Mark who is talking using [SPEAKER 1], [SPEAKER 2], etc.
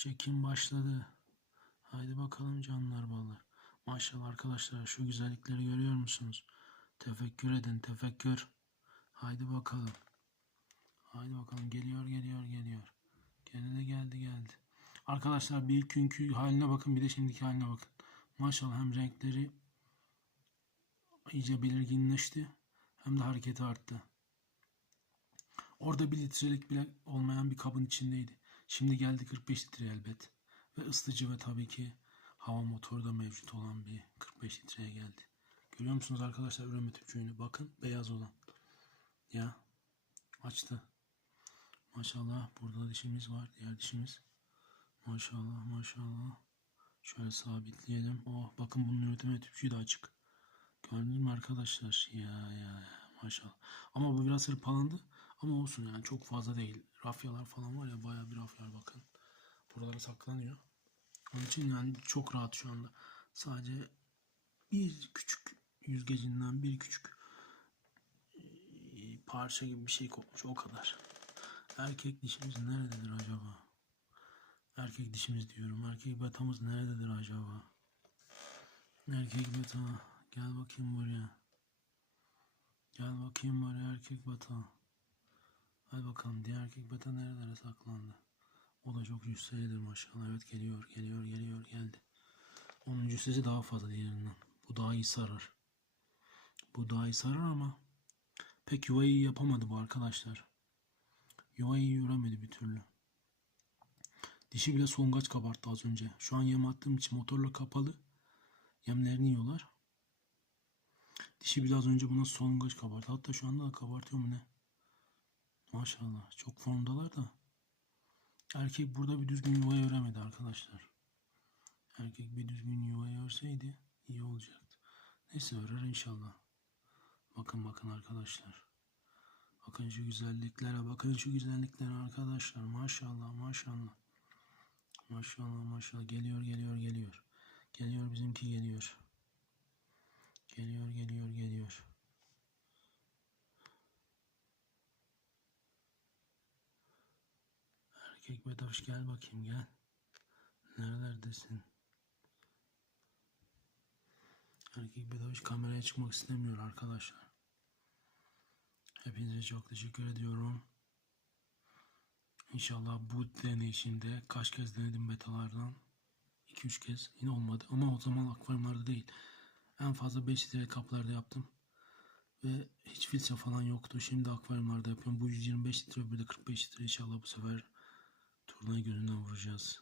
[SPEAKER 1] Çekim başladı. Haydi bakalım canlar ballar. Maşallah arkadaşlar şu güzellikleri görüyor musunuz? Tefekkür edin tefekkür. Haydi bakalım. Haydi bakalım geliyor geliyor geliyor. Geldi geldi geldi. Arkadaşlar bir ilk günkü haline bakın bir de şimdiki haline bakın. Maşallah hem renkleri iyice belirginleşti hem de hareketi arttı. Orada bir litrelik bile olmayan bir kabın içindeydi. Şimdi geldi 45 litre elbet. Ve ısıtıcı ve tabii ki hava motoru da mevcut olan bir 45 litreye geldi. Görüyor musunuz arkadaşlar üreme tüpçüğünü? Bakın beyaz olan. Ya açtı. Maşallah burada dişimiz var. Diğer dişimiz. Maşallah maşallah. Şöyle sabitleyelim. Oh bakın bunun üretime tüpçüğü de açık. Gördünüz mü arkadaşlar? Ya ya maşallah. Ama bu biraz hırpalandı. Ama olsun yani çok fazla değil. Rafyalar falan var ya bayağı bir rafyalar bakın. Buralara saklanıyor. Onun için yani çok rahat şu anda. Sadece bir küçük yüzgecinden bir küçük e, parça gibi bir şey kopmuş o kadar. Erkek dişimiz nerededir acaba? Erkek dişimiz diyorum. Erkek betamız nerededir acaba? Erkek beta gel bakayım buraya. Gel bakayım buraya erkek beta. Hadi bakalım diğer erkek beta nerelere saklandı? O da çok cüsselidir maşallah. Evet geliyor geliyor geliyor geldi. Onun cüssesi daha fazla diğerinden. Bu daha iyi sarar. Bu daha iyi sarar ama pek yuvayı yapamadı bu arkadaşlar. Yuvayı iyi üremedi bir türlü. Dişi bile songaç kabarttı az önce. Şu an yem attığım için motorla kapalı. Yemlerini yiyorlar. Dişi bile az önce buna songaç kabarttı. Hatta şu anda da kabartıyor mu ne? Maşallah. Çok formdalar da. Erkek burada bir düzgün yuva öremedi arkadaşlar. Erkek bir düzgün yuva örseydi iyi olacaktı. Neyse örer inşallah. Bakın bakın arkadaşlar. Bakın şu güzelliklere bakın şu güzelliklere arkadaşlar. Maşallah maşallah. Maşallah maşallah. Geliyor geliyor geliyor. Geliyor bizimki geliyor. Geliyor geliyor geliyor. Erkek Bedoş gel bakayım gel. Nerelerdesin? Erkek Bedoş kameraya çıkmak istemiyor arkadaşlar. Hepinize çok teşekkür ediyorum. İnşallah bu deneyişimde kaç kez denedim betalardan. 2-3 kez yine olmadı ama o zaman akvaryumlarda değil. En fazla 5 litre kaplarda yaptım. Ve hiç filtre falan yoktu. Şimdi akvaryumlarda yapıyorum. Bu 125 litre bir de 45 litre inşallah bu sefer turnayı gözünden vuracağız.